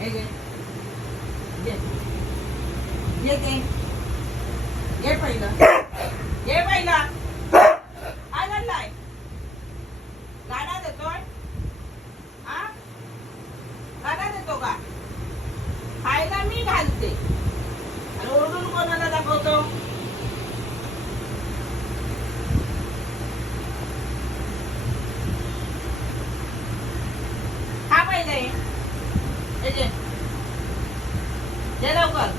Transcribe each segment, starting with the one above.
हे घे. घे. घे घे. घे पहिलं. घे पहिलं. काय घडलाय? गाडा देतोय? हा? गाडा देतो का? खायला मी घालते. आणि ओरडून कोणाला दाखवतो? खा पहिले. हे घे. दे लवकर.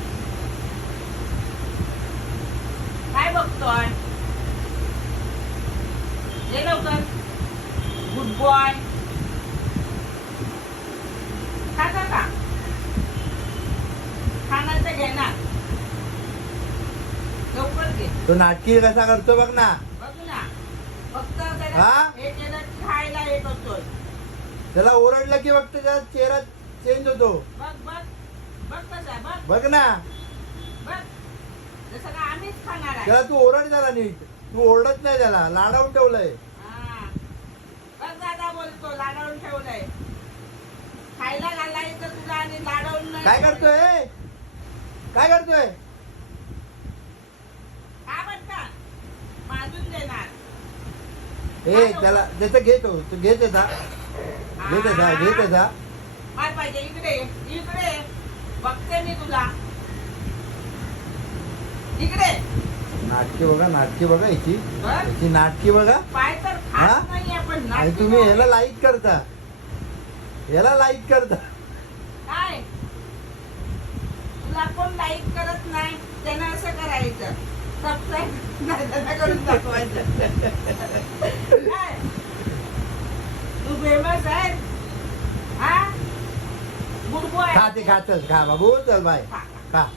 काय बघतोय? दे लवकर. Good boy. खाता का? खाणार तर घेणार. लवकर घे. तो नाटकी कसा करतो बघ ना. बघ ना. फक्त त्याला हा? हे केलं की खायला हे करतोय. त्याला ओरडलं की फक्त त्याचा चेहरा चेंज होतो. बघ बघ. बघ कसा बघ. बघ ना. बघ. जसं का आम्हीच खाणार आहे. त्याला तू ओरड त्याला नीट. तू ओरडत नाही त्याला. लाडावून ठेवलंय. हा. बघ दादा बोलतो लाडावून ठेवलंय. खायला घालायचं तुला आणि लाडावून नाही. काय करतोय? काय करतोय? का बघ का? माजून देणार. ए त्याला त्याचं घेतो. तू घे त्याचा. घे त्याचा. घे त्याचा. मार पाहिजे. इकडे ये. इकडे ये. बघते मी तुला. इकडे नाटकी बघा. नाटकी बघा याची. बघ. याची नाटकी बघा. पाय तर हा? खात नाही आपण. आणि तुम्ही ह्याला लाईक करता. याला लाईक करता. काय तुला कोण लाईक करत नाही त्यानं असं करायचं. सबस्क्राईब करून दाखवायचं. काय तू फेमस आहे. हा गुड बॉय. खा ते खा. चल खा बाबू. चल बाय. खा. खा.